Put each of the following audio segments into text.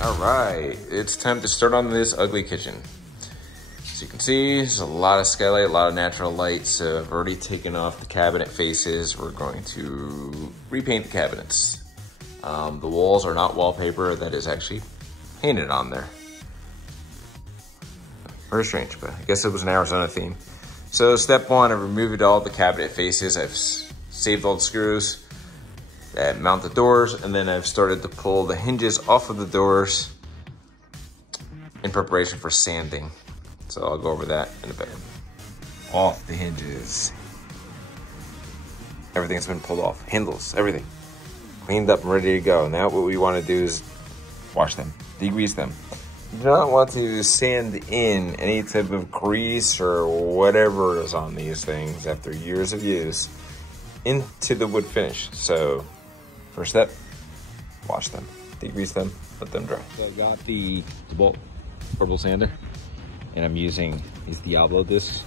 All right, it's time to start on this ugly kitchen. As you can see, there's a lot of skylight, a lot of natural light, so I've already taken off the cabinet faces. We're going to repaint the cabinets. The walls are not wallpaper, that is actually painted on there. Very strange, but I guess it was an Arizona theme. So step one, I've removed all the cabinet faces. I've saved all the screws that mount the doors, and then I've started to pull the hinges off of the doors in preparation for sanding. So I'll go over that in a bit. Off the hinges. Everything's been pulled off. Handles, everything. Cleaned up and ready to go. Now what we want to do is wash them, degrease them. You do not want to sand in any type of grease or whatever is on these things after years of use into the wood finish. So first step, wash them, degrease them, let them dry. So I got the DeWalt portable sander, and I'm using these Diablo discs.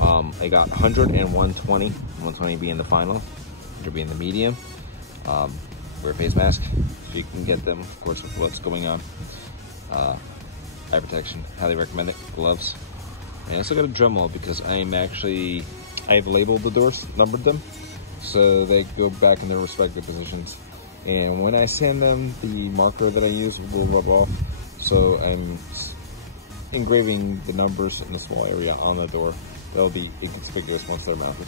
I got 100 and 120, 120 being the final, 100 being the medium. Wear a face mask so you can get them, of course, with what's going on. Eye protection, highly recommend it. Gloves. And I also got a Dremel because I've labeled the doors, numbered them, so they go back in their respective positions. And when I sand them, the marker that I use will rub off. So I'm engraving the numbers in a small area on the door. They'll be inconspicuous once they're mounted.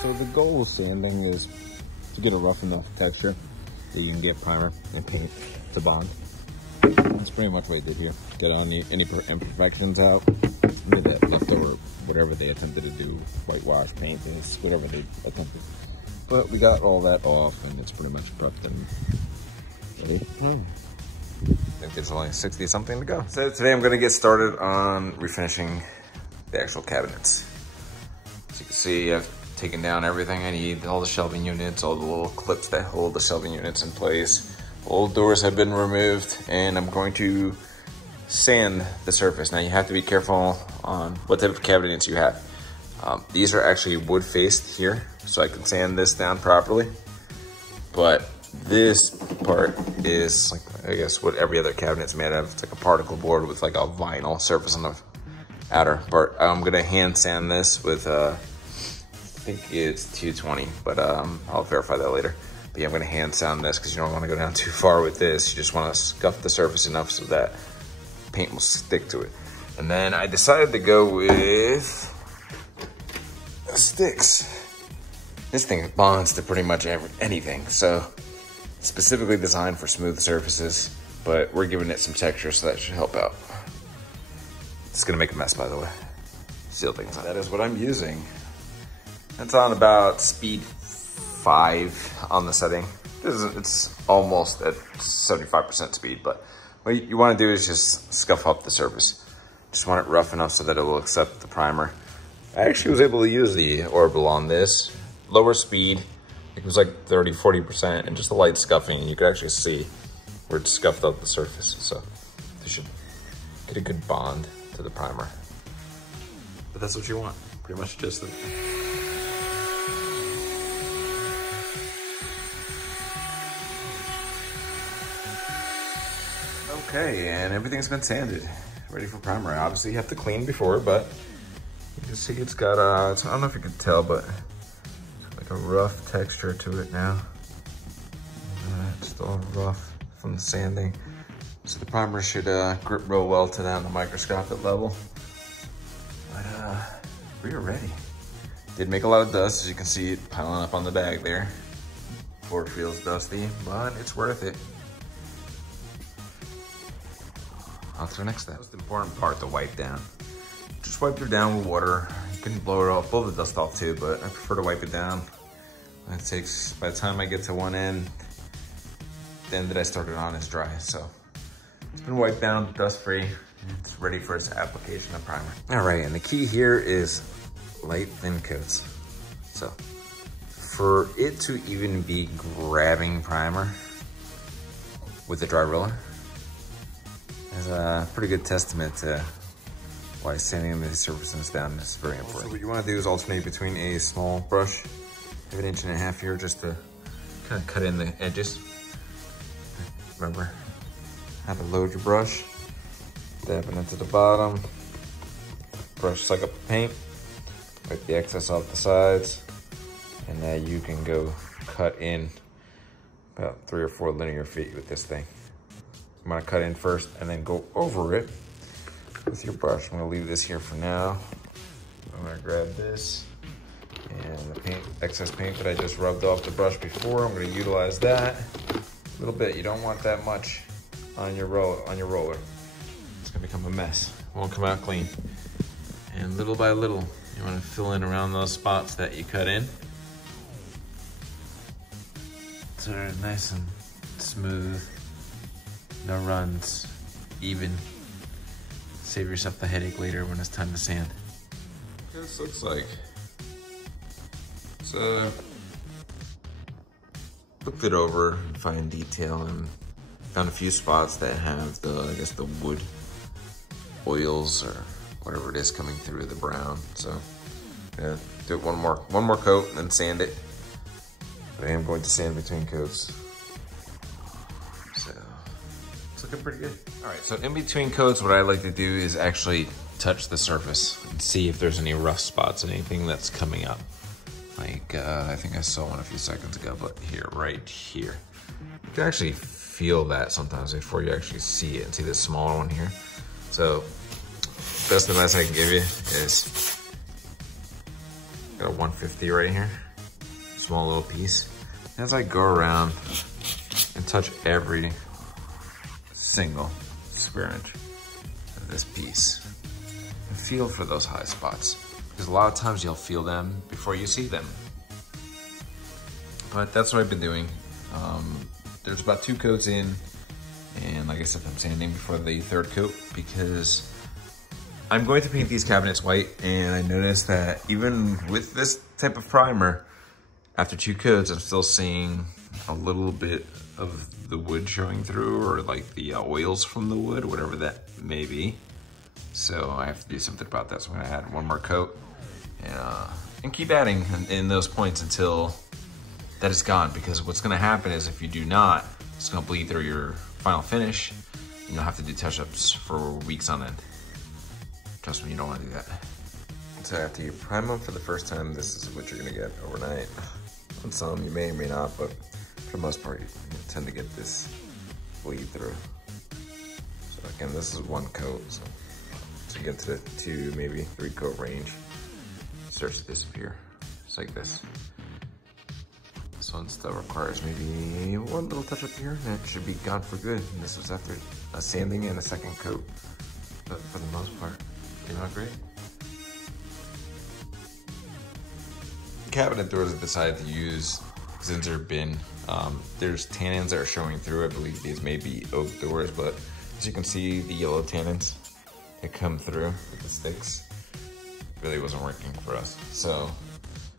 So the goal of sanding is to get a rough enough texture that you can get primer and paint to bond. That's pretty much what I did here. Get any imperfections out. Did that leftover, whatever they attempted to do, whitewash, paint, whatever they attempted. But we got all that off, and it's pretty much prepped and ready. I think there's only 60 something to go. So today I'm gonna get started on refinishing the actual cabinets. As you can see, I've taken down everything I need, all the shelving units, all the little clips that hold the shelving units in place. Old doors have been removed, and I'm going to sand the surface. Now you have to be careful on what type of cabinets you have. These are actually wood faced here, so I can sand this down properly. But this part is like, I guess, what every other cabinet's made of. It's like a particle board with like a vinyl surface on the outer part. I'm gonna hand sand this with I think it's 220, but I'll verify that later. But yeah, I'm gonna hand sand this because you don't want to go down too far with this. You just want to scuff the surface enough so that paint will stick to it. And then I decided to go with STIX. This thing bonds to pretty much anything, so it's specifically designed for smooth surfaces, but we're giving it some texture, so that should help out. It's gonna make a mess, by the way. Seal things on. That is what I'm using. It's on about speed 5 on the setting. It's almost at 75% speed, but what you want to do is just scuff up the surface. Just want it rough enough so that it will accept the primer. I actually was able to use the orbital on this. Lower speed, it was like 30–40%, and just a light scuffing, you could actually see where it scuffed up the surface. So you should get a good bond to the primer. But that's what you want, pretty much just the... Okay, and everything's been sanded, ready for primer. Obviously, you have to clean before, but you can see it's got I don't know if you can tell, but it's like a rough texture to it now. It's still rough from the sanding. So the primer should grip real well to that on the microscopic level. But we're ready. Did make a lot of dust, as you can see it piling up on the bag there. Floor feels dusty, but it's worth it. On to the next step. Most important part to wipe down. Just wipe it down with water. You can blow it off, blow the dust off too, but I prefer to wipe it down. It takes, by the time I get to one end, the end that I started on is dry. So it's been wiped down, dust free. It's ready for its application of primer. All right, and the key here is light thin coats. So for it to even be grabbing primer with the dry roller is a pretty good testament to why sanding the surfaces down is very important. So what you want to do is alternate between a small brush, I have 1.5 inches here just to kind of cut in the edges. Remember how to load your brush, dab it into the bottom, brush suck up the paint, wipe the excess off the sides, and now you can go cut in about 3 or 4 linear feet with this thing. I'm gonna cut in first and then go over it with your brush. I'm gonna leave this here for now. I'm gonna grab this and the paint, excess paint that I just rubbed off the brush before. I'm gonna utilize that a little bit. You don't want that much on your roller. It's gonna become a mess. It won't come out clean. And little by little, you wanna fill in around those spots that you cut in, so they're nice and smooth, no runs, even. Save yourself the headache later when it's time to sand. This looks like. So, looked it over in fine detail and found a few spots that have the, I guess, the wood oils or whatever it is coming through the brown. So, yeah, do it one more coat and then sand it. But I am going to sand between coats. So, it's looking pretty good. All right, so in between coats, what I like to do is actually touch the surface and see if there's any rough spots, anything that's coming up. Like, I think I saw one a few seconds ago, but here, right here. You can actually feel that sometimes before you actually see it, and see this smaller one here. So, best advice I can give you is, got a 150 right here, small little piece. As I go around and touch every single square inch of this piece, and feel for those high spots. Because a lot of times you'll feel them before you see them. But that's what I've been doing. There's about 2 coats in, and like I said, I'm sanding before the 3rd coat because I'm going to paint these cabinets white, and I noticed that even with this type of primer, after 2 coats, I'm still seeing a little bit of the wood showing through, or like the oils from the wood, whatever that may be. So I have to do something about that. So I'm gonna add 1 more coat and keep adding in those points until that is gone. Because what's gonna happen is if you do not, it's gonna bleed through your final finish, and you'll have to do touch-ups for weeks on end. Trust me, you don't wanna do that. So after you prime them for the first time, this is what you're gonna get overnight. On some, you may or may not, but for the most part, you tend to get this bleed through. So again, this is 1 coat, so to get to the 2, maybe 3 coat range, it starts to disappear, just like this. This one still requires maybe 1 little touch up here, and it should be gone for good. And this was after a sanding and a 2nd coat, but for the most part, came out great. Cabinet doors I decided to use, since they're B.I.N. There's tannins that are showing through. I believe these may be oak doors, but as you can see, the yellow tannins that come through with the STIX really wasn't working for us. So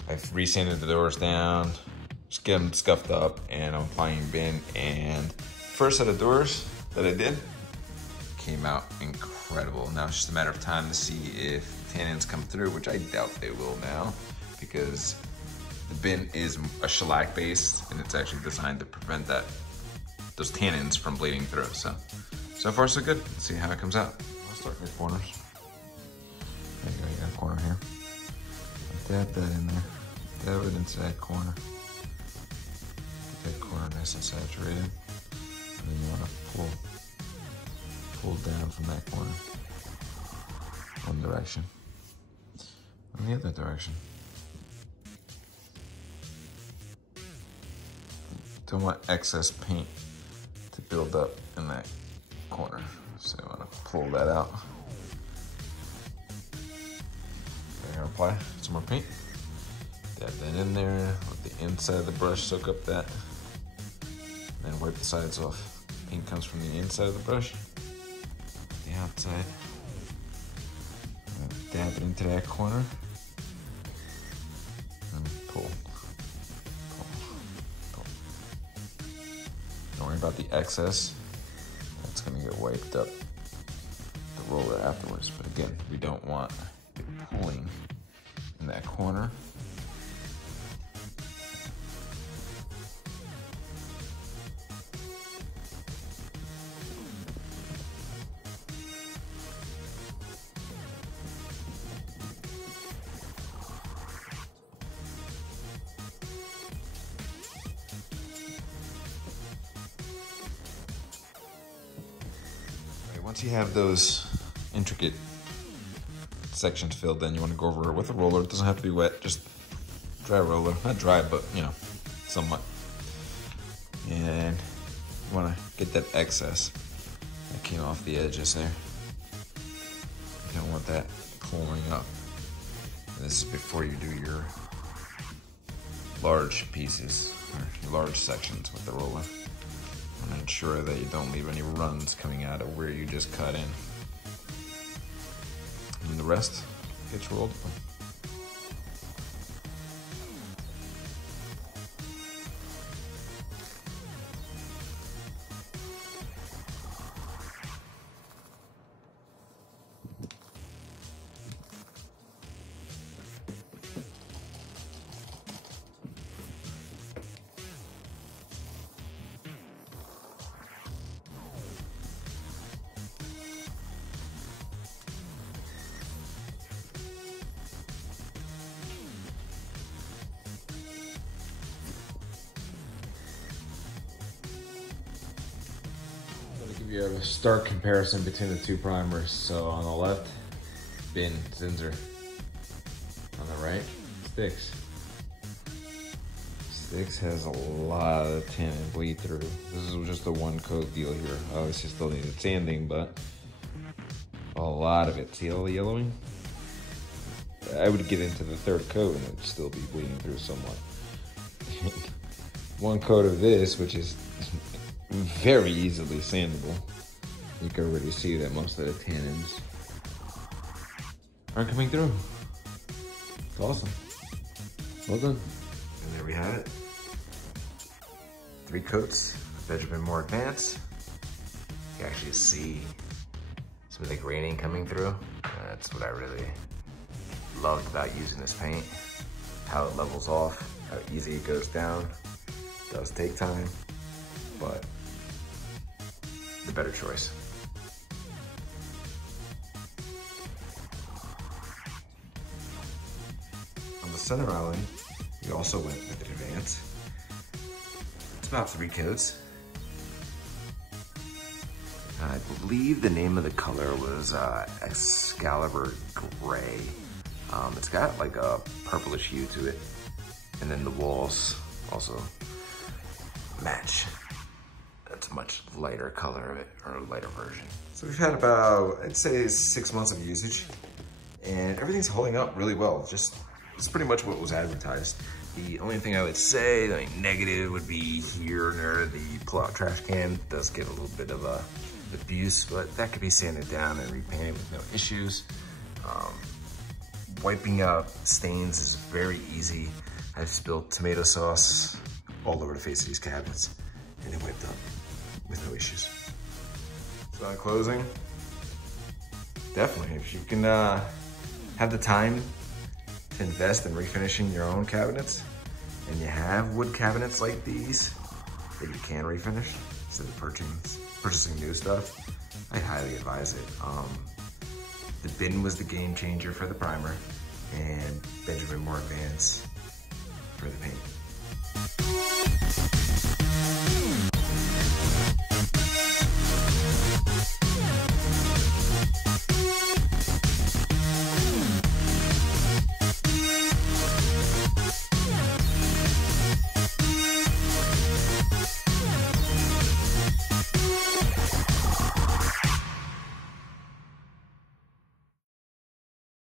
I've resanded the doors down, just get them scuffed up, and I'm applying B.I.N. And first set of doors that I did came out incredible. Now it's just a matter of time to see if tannins come through, which I doubt they will now, because the B.I.N. is a shellac based, and it's actually designed to prevent those tannins from bleeding through. So far so good. Let's see how it comes out. I'll start with corners. There you go, you got a corner here. Dab that in there. Dab it into that corner. Get that corner nice and saturated. And then you want to pull down from that corner. One direction. And the other direction. Don't want excess paint to build up in that corner. So I want to pull that out. I'm gonna apply some more paint. Dab that in there, let the inside of the brush soak up that. And then wipe the sides off. Paint comes from the inside of the brush. You outside. Dab it into that corner. And pull. Don't worry about the excess. That's gonna get wiped up the roller afterwards. But again, we don't want it pulling in that corner. Once you have those intricate sections filled, then you want to go over it with a roller. It doesn't have to be wet, just dry roller. Not dry, but you know, somewhat. And you want to get that excess that came off the edges there. You don't want that pulling up. And this is before you do your large pieces, or your large sections with the roller. And ensure that you don't leave any runs coming out of where you just cut in. And the rest gets rolled. You have a stark comparison between the two primers. So on the left, B.I.N Zinsser. On the right, STIX. STIX has a lot of tin and bleed through. This is just a one coat deal here. Obviously still needed sanding, but a lot of it. See all the yellowing? I would get into the third coat and it would still be bleeding through somewhat. One coat of this, which is very easily sandable. You can already see that most of the tannins aren't coming through. It's awesome. Well done. And there we have it. 3 coats of Benjamin Moore Advance. You can actually see some of the graining coming through. That's what I really loved about using this paint. How it levels off, how easy it goes down. It does take time, but the better choice. On the center island, we also went with an Advance. It's about 3 coats. I believe the name of the color was Excalibur Gray. It's got like a purplish hue to it. And then the walls also match. It's a much lighter color of it, or a lighter version. So we've had about, I'd say 6 months of usage, and everything's holding up really well. It's pretty much what was advertised. The only thing I would say, the negative would be here near the pull-out trash can. It does get a little bit of abuse, but that could be sanded down and repainted with no issues. Wiping out stains is very easy. I've spilled tomato sauce all over the face of these cabinets, and it wiped up with no issues. So in closing, definitely, if you can have the time to invest in refinishing your own cabinets, and you have wood cabinets like these that you can refinish instead of purchasing new stuff, I highly advise it. The B.I.N was the game changer for the primer, and Benjamin Moore Advance for the paint.